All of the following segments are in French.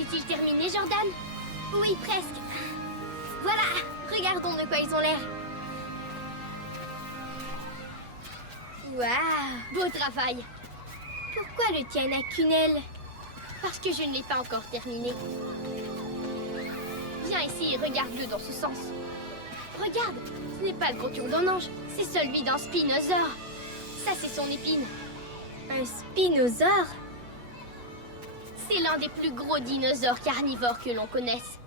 est-il terminé, Jordan? Oui, presque. Voilà, regardons de quoi ils ont l'air. Waouh, beau travail. Pourquoi le tien n'a qu'une aile? Parce que je ne l'ai pas encore terminé. Viens ici et regarde-le dans ce sens. Regarde, ce n'est pas le contour d'un ange, c'est celui d'un spinosaure. Ça, c'est son épine. Un spinosaure? C'est l'un des plus gros dinosaures carnivores que l'on connaisse.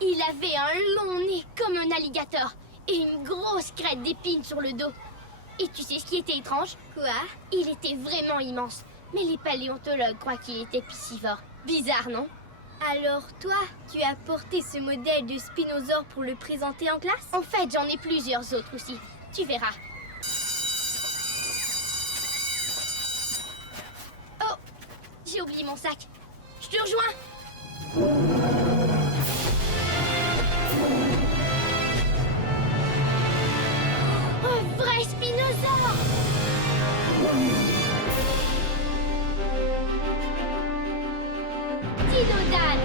Il avait un long nez comme un alligator et une grosse crête d'épines sur le dos. Et tu sais ce qui était étrange? Quoi? Il était vraiment immense, mais les paléontologues croient qu'il était piscivore. Bizarre, non? Alors toi, tu as porté ce modèle de spinosaure pour le présenter en classe? En fait, j'en ai plusieurs autres aussi. Tu verras. Oh! J'ai oublié mon sac. Je te rejoins! Un vrai spinosaure! Dinodan!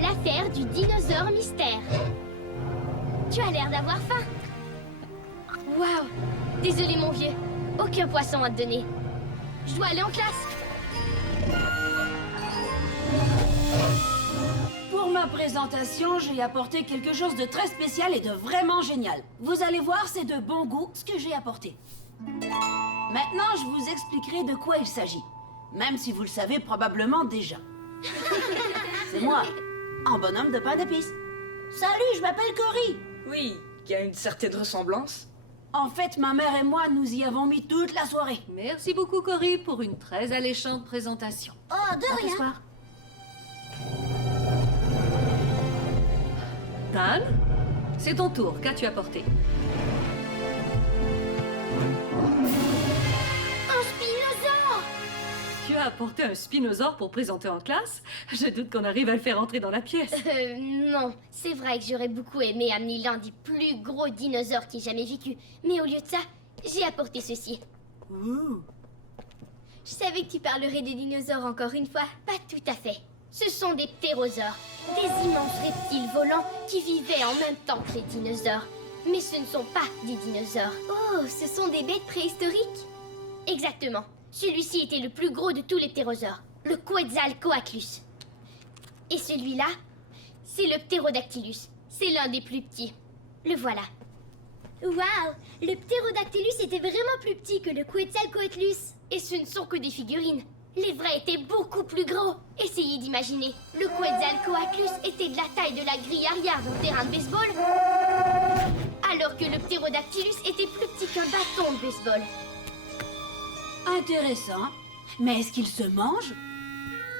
L'affaire du dinosaure mystère. Tu as l'air d'avoir faim. Waouh! Désolé mon vieux, aucun poisson à te donner. Je dois aller en classe. Pour ma présentation, j'ai apporté quelque chose de très spécial et de vraiment génial. Vous allez voir, c'est de bon goût ce que j'ai apporté. Maintenant, je vous expliquerai de quoi il s'agit. Même si vous le savez probablement déjà. C'est moi, un bonhomme de pain d'épices. Salut, je m'appelle Cory. Oui, il y a une certaine ressemblance. En fait, ma mère et moi, nous y avons mis toute la soirée. Merci beaucoup, Cory, pour une très alléchante présentation. Oh, de rien. T'asseoir. Dan, c'est ton tour. Qu'as-tu apporté? Un spinosaure! Tu as apporté un spinosaure pour présenter en classe? Je doute qu'on arrive à le faire entrer dans la pièce. Non, c'est vrai que j'aurais beaucoup aimé amener l'un des plus gros dinosaures qui ait jamais vécu. Mais au lieu de ça, j'ai apporté ceci. Ouh. Je savais que tu parlerais des dinosaures encore une fois. Pas tout à fait. Ce sont des ptérosaures, des immenses reptiles volants qui vivaient en même temps que les dinosaures. Mais ce ne sont pas des dinosaures. Oh, ce sont des bêtes préhistoriques? Exactement. Celui-ci était le plus gros de tous les ptérosaures, le Quetzalcoatlus. Et celui-là, c'est le Pterodactylus. C'est l'un des plus petits. Le voilà. Waouh! Le Pterodactylus était vraiment plus petit que le Quetzalcoatlus. Et ce ne sont que des figurines. Les vrais étaient beaucoup plus gros. Essayez d'imaginer. Le Quetzalcoatlus était de la taille de la grille arrière d'un terrain de baseball, alors que le Pterodactylus était plus petit qu'un bâton de baseball. Intéressant. Mais est-ce qu'ils se mangent?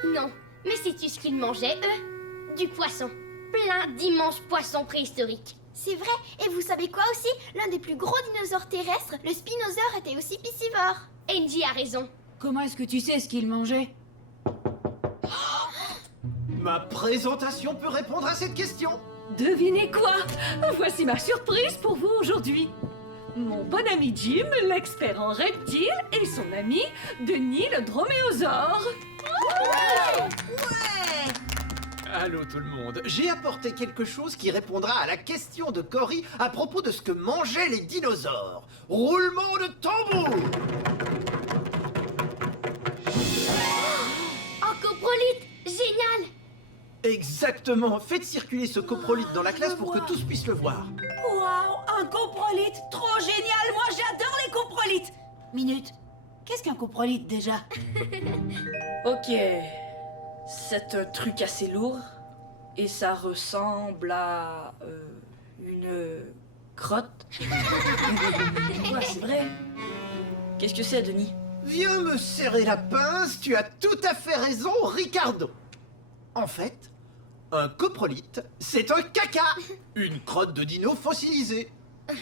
Non, mais sais-tu ce qu'ils mangeaient, eux? Du poisson. Plein d'immenses poissons préhistoriques. C'est vrai, et vous savez quoi aussi? L'un des plus gros dinosaures terrestres, le spinosaure, était aussi piscivore. Angie a raison. Comment est-ce que tu sais ce qu'ils mangeaient? Ma présentation peut répondre à cette question. Devinez quoi? Voici ma surprise pour vous aujourd'hui. Mon bon ami Jim, l'expert en reptiles, et son ami Denis le droméosaure. Allô tout le monde, j'ai apporté quelque chose qui répondra à la question de Cory à propos de ce que mangeaient les dinosaures. Roulement de tambour! Un coprolite! Génial! Exactement, faites circuler ce coprolite dans la classe pour que tous puissent le voir. Waouh, un coprolite! Trop génial! Moi, j'adore les coprolites! Minute, qu'est-ce qu'un coprolite déjà? Ok, c'est un truc assez lourd et ça ressemble à Une crotte? Quoi, c'est vrai? Qu'est-ce que c'est, Denis? Viens me serrer la pince, tu as tout à fait raison, Ricardo. En fait, un coprolite, c'est un caca. Une crotte de dino fossilisée. C'est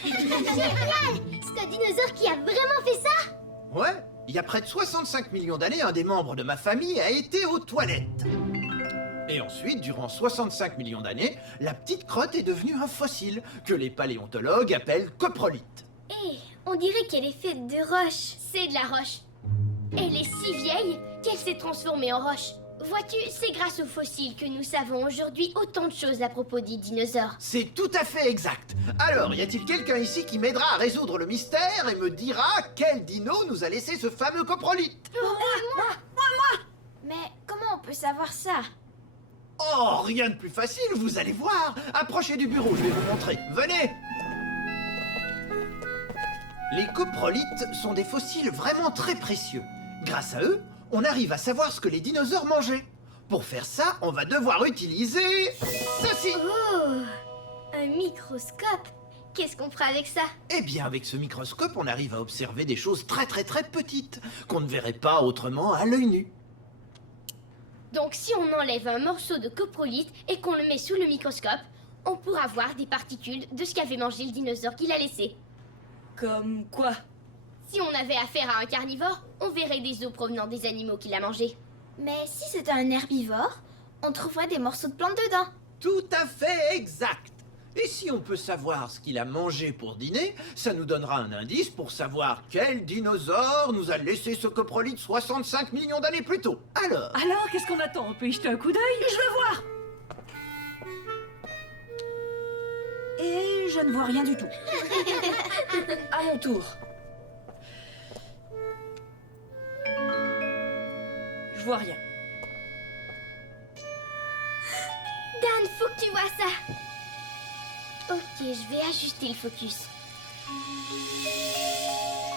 un dinosaure qui a vraiment fait ça? Ouais, il y a près de 65 millions d'années, un des membres de ma famille a été aux toilettes. Et ensuite, durant 65 millions d'années, la petite crotte est devenue un fossile, que les paléontologues appellent coprolite. Hé, on dirait qu'elle est faite de roche. C'est de la roche. Elle est si vieille qu'elle s'est transformée en roche. Vois-tu, c'est grâce aux fossiles que nous savons aujourd'hui autant de choses à propos des dinosaures. C'est tout à fait exact. Alors, y a-t-il quelqu'un ici qui m'aidera à résoudre le mystère et me dira quel dino nous a laissé ce fameux coprolite? Mais comment on peut savoir ça? Oh, rien de plus facile, vous allez voir. Approchez du bureau, je vais vous montrer. Venez. Les coprolites sont des fossiles vraiment très précieux. Grâce à eux, on arrive à savoir ce que les dinosaures mangeaient. Pour faire ça, on va devoir utiliser ceci. Oh, un microscope. Qu'est-ce qu'on fera avec ça? Eh bien, avec ce microscope, on arrive à observer des choses très petites qu'on ne verrait pas autrement à l'œil nu. Donc si on enlève un morceau de coprolite et qu'on le met sous le microscope, on pourra voir des particules de ce qu'avait mangé le dinosaure qu'il a laissé. Comme quoi? Si on avait affaire à un carnivore, on verrait des os provenant des animaux qu'il a mangés. Mais si c'était un herbivore, on trouverait des morceaux de plantes dedans. Tout à fait exact. Et si on peut savoir ce qu'il a mangé pour dîner, ça nous donnera un indice pour savoir quel dinosaure nous a laissé ce coprolite 65 millions d'années plus tôt. Alors, Alors, qu'est-ce qu'on attend? On peut y jeter un coup d'œil? Je veux voir! Et je ne vois rien du tout. À mon tour. Je vois rien. Dan, faut que tu vois ça. Ok, je vais ajuster le focus.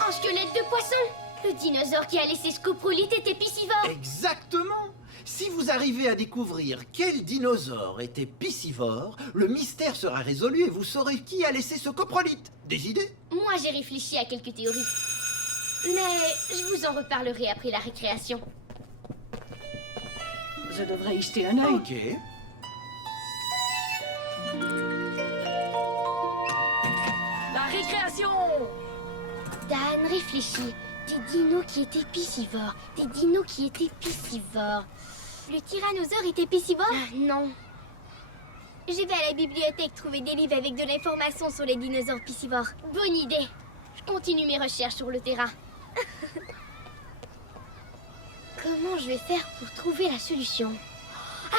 Un squelette de poisson. Le dinosaure qui a laissé ce coprolite était piscivore. exactement. Si vous arrivez à découvrir quel dinosaure était piscivore, le mystère sera résolu et vous saurez qui a laissé ce coprolite. Des idées? Moi, j'ai réfléchi à quelques théories. Mais je vous en reparlerai après la récréation. Je devrais y jeter un œil. Ok. La récréation! Dan, réfléchis. Des dinos qui étaient piscivores. Des dinos qui étaient piscivores. Le tyrannosaure était piscivore? Ah, non. Je vais à la bibliothèque trouver des livres avec de l'information sur les dinosaures piscivores. Bonne idée. Je continue mes recherches sur le terrain. Comment je vais faire pour trouver la solution?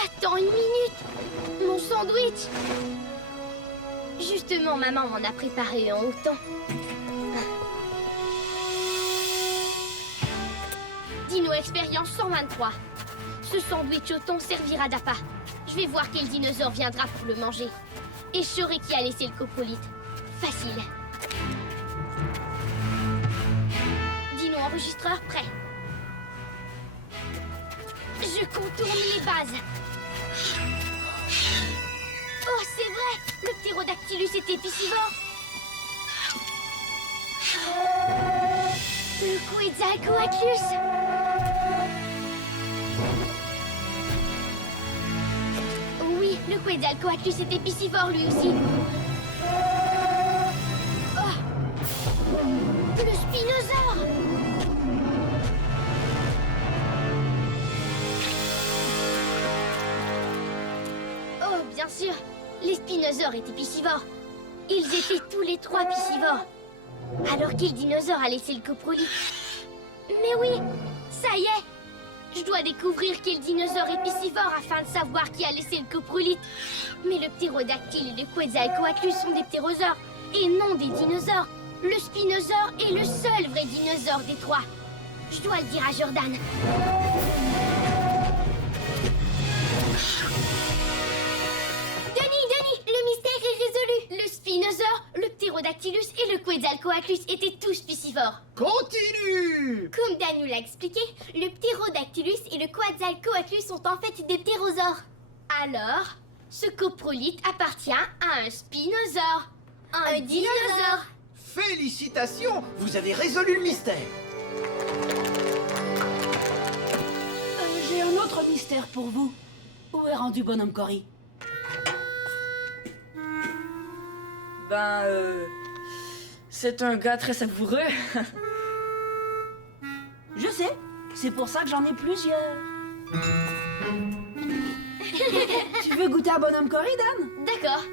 Attends une minute. Mon sandwich. Justement, maman m'en a préparé un autant. Dino Expérience 123. Ce sandwich au thon servira d'appât. Je vais voir quel dinosaure viendra pour le manger. Et je saurai qui a laissé le coprolite. Facile. Dino enregistreur prêt. Je contourne les bases. Oh, c'est vrai! Le ptérodactylus était piscivore. Le Quetzalcoatlus. Oui, le Quetzalcoatlus était piscivore lui aussi. Oh! Le spinosaure! Oh, bien sûr, les spinosaures étaient piscivores. Ils étaient tous les trois piscivores. Alors quel dinosaure a laissé le coprolite? Mais oui, ça y est. Je dois découvrir quel dinosaure est piscivore afin de savoir qui a laissé le coprolite. Mais le ptérodactyle et le Quetzalcoatlus sont des ptérosaures et non des dinosaures. Le spinosaure est le seul vrai dinosaure des trois. Je dois le dire à Jordan. Denis, le mystère est résolu. Le spinosaure, le ptérodactylus et le Quetzalcoatlus étaient tous piscivores. Continue. Comme Dan nous l'a expliqué, le ptérodactylus et le Quetzalcoatlus sont en fait des ptérosaures. Alors, Ce coprolite appartient à un spinosaure. Un dinosaure. Félicitations, vous avez résolu le mystère. J'ai un autre mystère pour vous. Où est rendu bonhomme Cory? Ben, c'est un gars très savoureux. Je sais, c'est pour ça que j'en ai plusieurs. Tu veux goûter à bonhomme Cory, Dan? D'accord.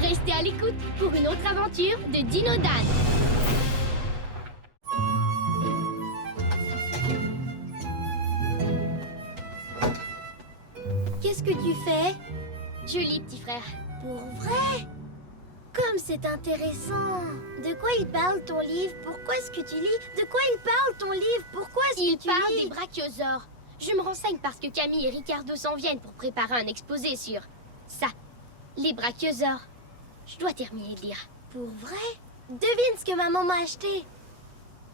Restez à l'écoute pour une autre aventure de Dino Dan. Qu'est-ce que tu fais? Je lis, petit frère. Pour vrai? Comme c'est intéressant. De quoi il parle ton livre? Pourquoi est-ce que tu lis? De quoi il parle ton livre? Pourquoi est-ce Il que tu parle lis? des brachiosaures. Je me renseigne parce que Camille et Ricardo s'en viennent pour préparer un exposé sur ça, les brachiosaures. Je dois terminer de lire. Pour vrai? Devine ce que maman m'a acheté.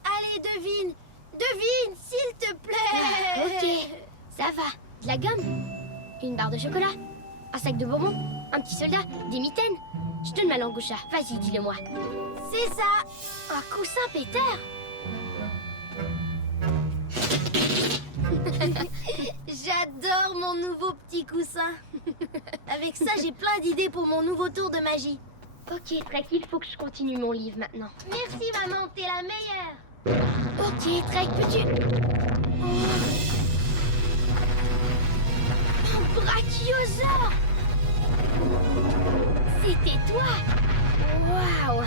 Allez, devine. Devine, s'il te plaît. Ok, ça va. De la gomme, une barre de chocolat, un sac de bonbons, un petit soldat, des mitaines. Je donne ma langue au chat. Vas-y, dis-le-moi. C'est ça. Un coussin Peter. J'adore mon nouveau petit coussin. Avec ça, j'ai plein d'idées pour mon nouveau tour de magie. Ok, Trek, il faut que je continue mon livre maintenant. Merci maman, t'es la meilleure. Ok, Trek, peux-tu... Un brachiosaure! C'était toi! Waouh!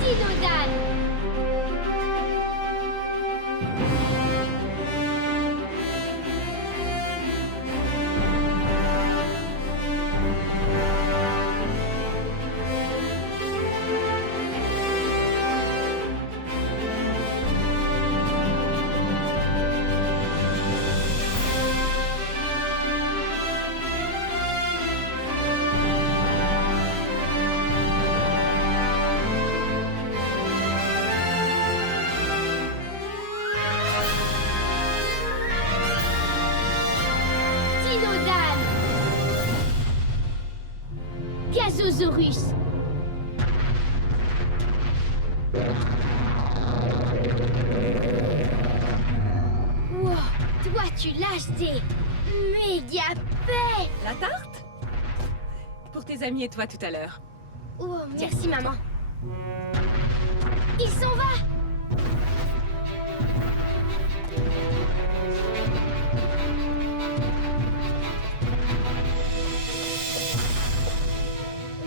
Dino Dan! Dino Dan! Gazosaurus! Wow, toi tu lâches des méga paix! La tarte? Pour tes amis et toi tout à l'heure. Oh, merci maman. Il s'en va!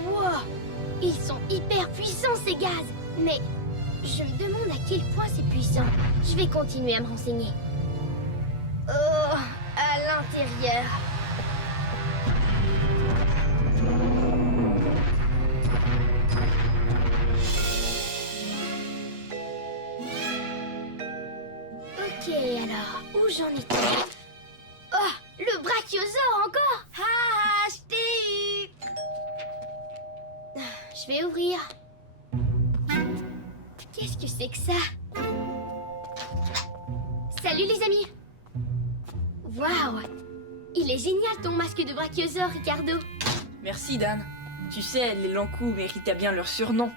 Wow! Ils sont hyper puissants ces gaz! Mais je me demande à quel point c'est puissant. Je vais continuer à me renseigner. Oh, à l'intérieur. Ok, alors, où j'en étais? Oh, le brachiosaure encore! Ah, je t'ai eu. Je vais ouvrir. Qu'est-ce que c'est que ça? Salut les amis! Waouh! Il est génial ton masque de brachiosaure, Ricardo! Merci, Dan. Tu sais, les Lancou méritaient bien leur surnom.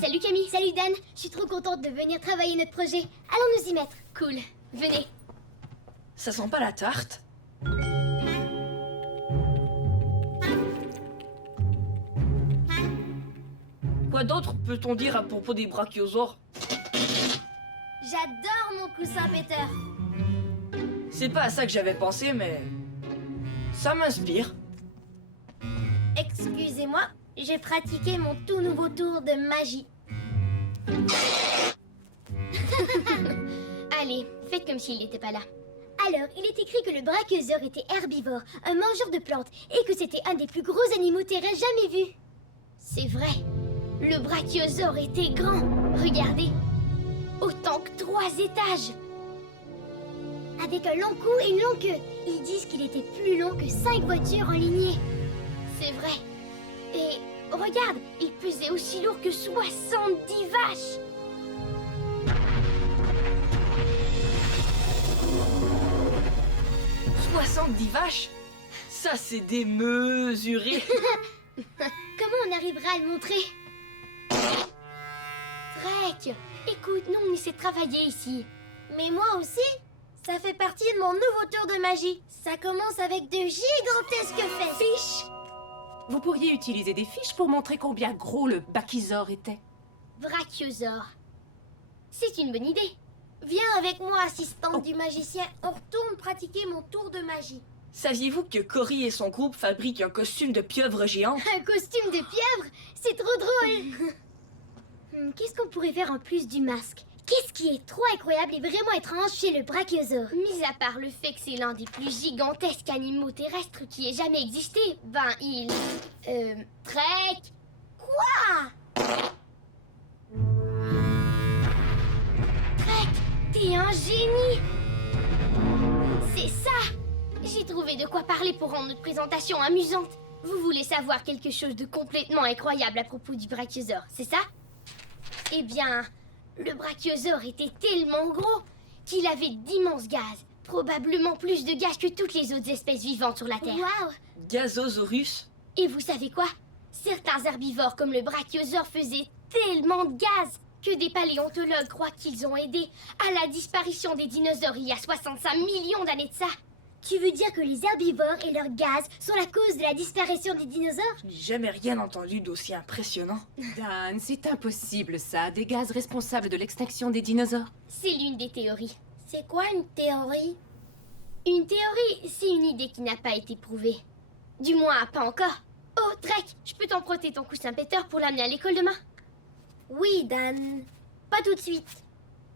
Salut Camille! Salut Dan, je suis trop contente de venir travailler notre projet. Allons nous y mettre. Cool, venez! Ça sent pas la tarte? Quoi d'autre peut-on dire à propos des brachiosaures? J'adore mon coussin Peter. C'est pas à ça que j'avais pensé, mais... ça m'inspire. Excusez-moi, j'ai pratiqué mon tout nouveau tour de magie. Allez, faites comme s'il n'était pas là. Alors, il est écrit que le brachiosaure était herbivore, un mangeur de plantes, et que c'était un des plus gros animaux terrestres jamais vus. C'est vrai, le brachiosaure était grand. Regardez, autant que 3 étages. avec un long cou et une longue queue. Ils disent qu'il était plus long que 5 voitures en lignée. C'est vrai. Et regarde, il pesait aussi lourd que 70 vaches. « 70 vaches? Ça, c'est démesuré. Comment on arrivera à le montrer? Drake, écoute, nous on essaie de travailler ici. Mais moi aussi, ça fait partie de mon nouveau tour de magie. Ça commence avec de gigantesques fesses. Fiches. Vous pourriez utiliser des fiches pour montrer combien gros le Brachiosaure était. Brachiosaure. C'est une bonne idée. Viens avec moi, assistante du magicien. On retourne pratiquer mon tour de magie. Saviez-vous que Cory et son groupe fabriquent un costume de pieuvre géant? Un costume de pieuvre? C'est trop drôle. Qu'est-ce qu'on pourrait faire en plus du masque? Qu'est-ce qui est trop incroyable et vraiment étrange chez le brachiosaure? Mis à part le fait que c'est l'un des plus gigantesques animaux terrestres qui ait jamais existé, ben il... Trek. Trek, t'es un génie! C'est ça! J'ai trouvé de quoi parler pour rendre notre présentation amusante. Vous voulez savoir quelque chose de complètement incroyable à propos du brachiosaure, c'est ça? Eh bien, le brachiosaure était tellement gros qu'il avait d'immenses gaz. Probablement plus de gaz que toutes les autres espèces vivantes sur la Terre. Waouh! Gazosaurus? Et vous savez quoi? Certains herbivores comme le brachiosaure faisaient tellement de gaz que des paléontologues croient qu'ils ont aidé à la disparition des dinosaures il y a 65 millions d'années de ça. Tu veux dire que les herbivores et leurs gaz sont la cause de la disparition des dinosaures? Je n'ai jamais rien entendu d'aussi impressionnant. Dan, c'est impossible ça. Des gaz responsables de l'extinction des dinosaures. C'est l'une des théories. C'est quoi une théorie? Une théorie, c'est une idée qui n'a pas été prouvée. Du moins, pas encore. Oh, Trek, je peux t'emprunter ton coussin Peter pour l'amener à l'école demain? Oui, Dan. Pas tout de suite.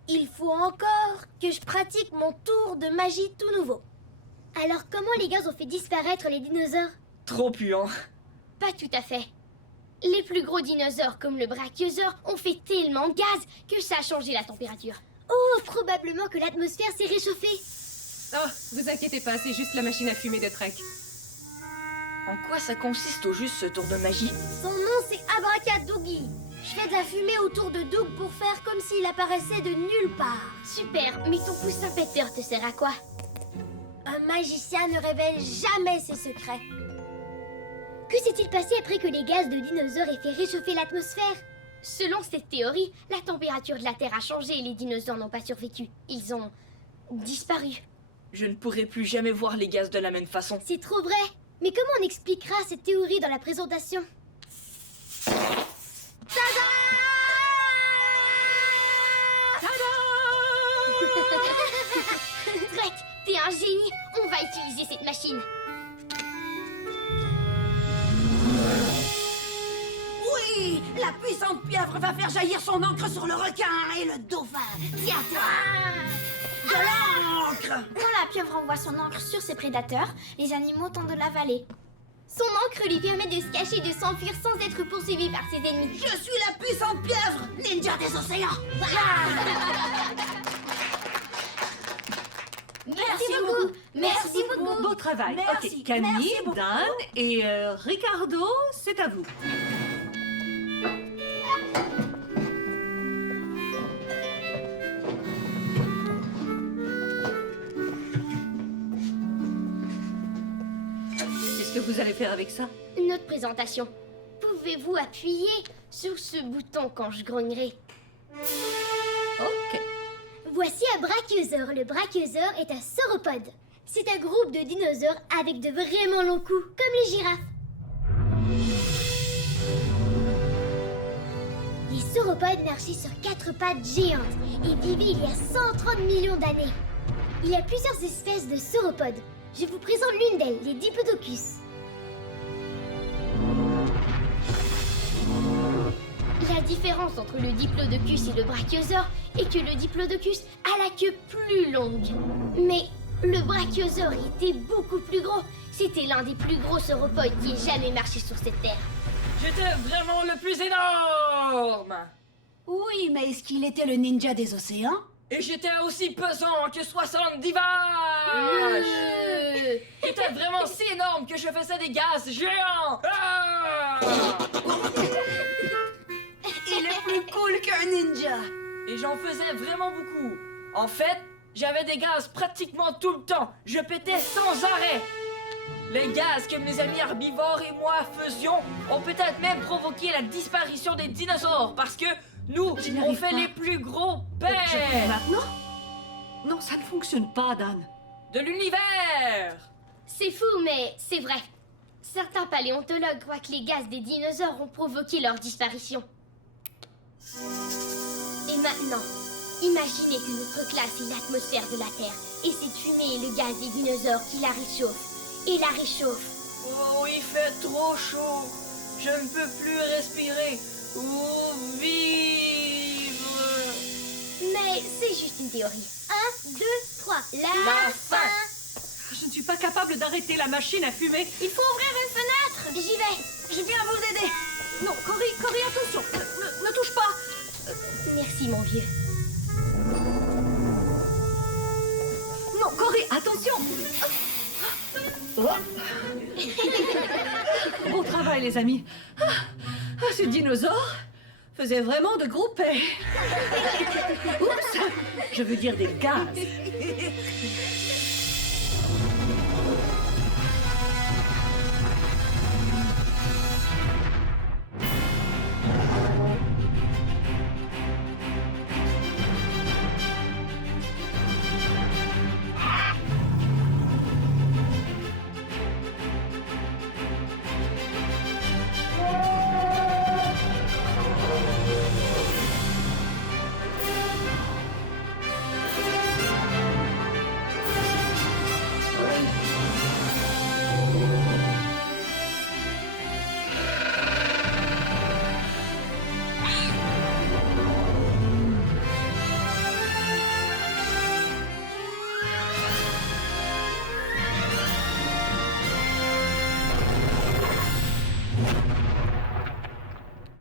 Il faut encore que je pratique mon tour de magie tout nouveau. Alors comment les gaz ont fait disparaître les dinosaures? Trop puant. Pas tout à fait. Les plus gros dinosaures comme le brachiosaure ont fait tellement de gaz que ça a changé la température. Oh, probablement que l'atmosphère s'est réchauffée. Oh, vous inquiétez pas, c'est juste la machine à fumer de Trek. En quoi ça consiste au juste ce tour de magie? Son nom, c'est Abracadoogie. Je fais de la fumée autour de Doug pour faire comme s'il apparaissait de nulle part. Super, mais ton coussin Peter te sert à quoi? Un magicien ne révèle jamais ses secrets. Que s'est-il passé après que les gaz de dinosaures aient fait réchauffer l'atmosphère? Selon cette théorie, la température de la Terre a changé et les dinosaures n'ont pas survécu. Ils ont disparu. Je ne pourrai plus jamais voir les gaz de la même façon. C'est trop vrai. Mais comment on expliquera cette théorie dans la présentation? Trek, t'es un génie. On va utiliser cette machine. Oui, la puissante pieuvre va faire jaillir son encre sur le requin et le dauphin. Tiens-toi! De l'encre! Quand la pieuvre envoie son encre sur ses prédateurs, les animaux tentent de l'avaler. Son encre lui permet de se cacher et de s'enfuir sans être poursuivi par ses ennemis. Je suis la puissante pieuvre, ninja des océans! Merci beaucoup. Merci beaucoup. Beau travail. Merci, Ok, Camille, merci beaucoup. Dan et Ricardo, c'est à vous. Qu'est-ce que vous allez faire avec ça? Notre présentation. Pouvez-vous appuyer sur ce bouton quand je grognerai? Ok. Voici un brachiosaure. Le brachiosaure est un sauropode. C'est un groupe de dinosaures avec de vraiment longs coups, comme les girafes. Les sauropodes marchaient sur 4 pattes géantes et vivaient il y a 130 millions d'années. Il y a plusieurs espèces de sauropodes. Je vous présente l'une d'elles, les Diplodocus. La différence entre le Diplodocus et le brachiosaure est que le Diplodocus a la queue plus longue. Mais le brachiosaure était beaucoup plus gros. C'était l'un des plus gros sauropodes qui ait jamais marché sur cette terre. J'étais vraiment le plus énorme! Oui, mais est-ce qu'il était le ninja des océans? Et j'étais aussi pesant que 70 vaches. J'étais vraiment si énorme que je faisais des gaz géants. Ah! Il est plus cool qu'un ninja. Et j'en faisais vraiment beaucoup. En fait, j'avais des gaz pratiquement tout le temps. Je pétais sans arrêt. Les gaz que mes amis herbivores et moi faisions ont peut-être même provoqué la disparition des dinosaures parce que nous, Je n'y on arrive fait pas. les plus gros Je fais pères maintenant? Non, ça ne fonctionne pas, Dan. de l'univers. C'est fou, mais c'est vrai. Certains paléontologues croient que les gaz des dinosaures ont provoqué leur disparition. Et maintenant, imaginez que notre classe est l'atmosphère de la Terre, et cette fumée est le gaz des dinosaures qui la réchauffe. Et la réchauffe. Oh, il fait trop chaud. Je ne peux plus respirer ou vivre. Mais c'est juste une théorie. 1, 2, 3. La fin. Je ne suis pas capable d'arrêter la machine à fumer. Il faut ouvrir une fenêtre. J'y vais. Je viens vous aider. Non, Cory, attention. Ne touche pas. Merci, mon vieux. Non, Cory, attention. Bon travail, les amis. Ce dinosaure faisait vraiment de gros pets. Oups, je veux dire des gaz.